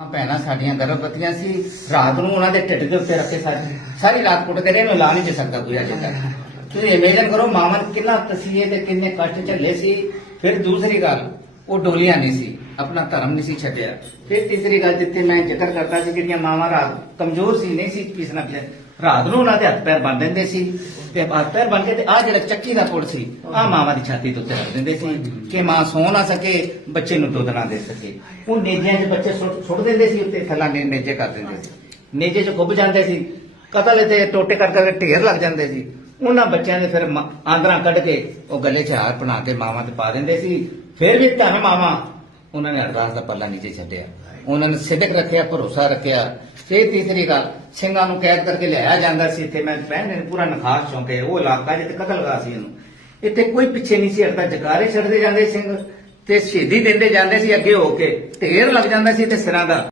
ਭੈਣਾਂ, ਸਾਡੀਆਂ ਗਰਭਵਤੀਆਂ ਸੀ। ਰਾਤ ਨੂੰ ਉਹਨਾਂ ਦੇ ਢਿੱਡ ਦੇ ਉੱਤੇ ਰੱਖੇ ਸਾਰੀ। ਸਾਰੀ ਰਾਤ ਕੁੱਟ ਕੇ ਇਹਨੂੰ ਲਾ ਨਹੀਂ ਦੇ ਸਕਦਾ ਕੋਈ ਅਜੇ ਤੱਕ। ਤੁਸੀਂ ਇਮੇਜਨ ਕਰੋ ਮਾਮਨ ਕਿੰਨਾ ਤਸੀਹੇ ਤੇ ਕਿੰਨੇ ਕਸ਼ਟ ਝੱਲੇ ਸੀ। ਫਿਰ ਦੂਸਰੀ ਗੱਲ, ਉਹ ਡੋਲੀਆਂ ਨਹੀਂ ਸੀ। ਆਪਣਾ ਧਰਮ ਨਹੀਂ ਸੀ ਛੱਡਿਆ। ਫਿਰ ਤੀਸਰੀ ਗੱਲ ਜਿੱਥੇ ਮੈਂ ਜ਼ਿਕਰ ਕਰਦਾ ਸੀ, ਜਿਹੜੀਆਂ ਮਾਵਾਂ ਰਾਤ ਕਮਜ਼ੋਰ ਸੀ, ਨਹੀਂ ਸੀ ਕਿਸਨਾ ਪਿਆ ਰਾਤ ਨੂੰ ਉਹਨਾਂ ਦੇ ਹੱਥ ਪੈਰ ਬੰਨ ਦਿੰਦੇ ਸੀ। ਤੇ ਹੱਥ ਪੈਰ ਬੰਨ ਕੇ ਤੇ ਆ ਜਿਹੜਾ ਚੱਕੀ ਦਾ ਪੁੜ ਸੀ ਆ ਮਾਵਾਂ ਦੀ ਛਾਤੀ ਦੇ ਰੱਖ ਦਿੰਦੇ ਸੀ ਕਿ ਮਾਂ ਸੌ ਨਾ ਸਕੇ, ਬੱਚੇ ਨੂੰ ਦੁੱਧ ਨਾ ਦੇ ਸਕੇ। ਉਹ ਨੇਜਿਆਂ 'ਚ ਬੱਚੇ ਸੁੱਟ ਦਿੰਦੇ ਸੀ, ਉੱਤੇ ਥੱਲਾ ਨੇ ਨੇਜੇ ਕਰ ਦਿੰਦੇ ਸੀ। ਨੇਜੇ 'ਚ ਗੁੱਬ ਜਾਂਦੇ ਸੀ। ਕਤਲ ਤੇ ਟੋਟੇ ਕਰ ਕਰਕੇ ਢੇਰ ਲੱਗ ਜਾਂਦੇ ਸੀ। ਉਹਨਾਂ ਬੱਚਿਆਂ ਦੇ ਫਿਰ ਆਂਦਰਾਂ ਕੱਢ ਕੇ ਉਹ ਗੱਲੇ 'ਚ ਹਾਰ ਬਣਾ ਕੇ ਮਾਵਾਂ ਤੇ ਪਾ ਦਿੰਦੇ ਸੀ। ਫਿਰ ਵੀ ਧੰਨ ਮਾਵਾਂ ਉਹਨਾਂ ਨੇ ਅਰਦਾਸ ਦਾ ਪੱਲਾ ਨੀਚੇ ਛੱਡਿਆ। ਉਹਨਾਂ ਨੇ ਸਿੱਧਕ ਰੱਖਿਆ, ਭਰੋਸਾ ਰੱਖਿਆ। ਫਿਰ ਤੀਸਰੀ ਗੱਲ, ਸਿੰਘਾਂ ਨੂੰ ਕੈਦ ਕਰਕੇ ਲਿਆਇਆ ਜਾਂਦਾ ਸੀ। ਇੱਥੇ ਮੈਂ ਪਹਿਨੇ ਪੂਰਾ ਨਖਾਸ ਚੌਂਕੇ ਉਹ ਇਲਾਕਾ ਜਿੱਥੇ ਕਤਲ ਸੀ ਇਹਨੂੰ, ਇੱਥੇ ਕੋਈ ਪਿੱਛੇ ਨਹੀਂ ਸੀ ਹਟਦਾ। ਜਕਾਰੇ ਛੱਡਦੇ ਜਾਂਦੇ ਸਿੰਘ ਤੇ ਸ਼ਹੀਦੀ ਦਿੰਦੇ ਜਾਂਦੇ ਸੀ ਅੱਗੇ ਹੋ ਕੇ। ਢੇਰ ਲੱਗ ਜਾਂਦਾ ਸੀ ਤੇ ਸਿਰਾਂ ਦਾ।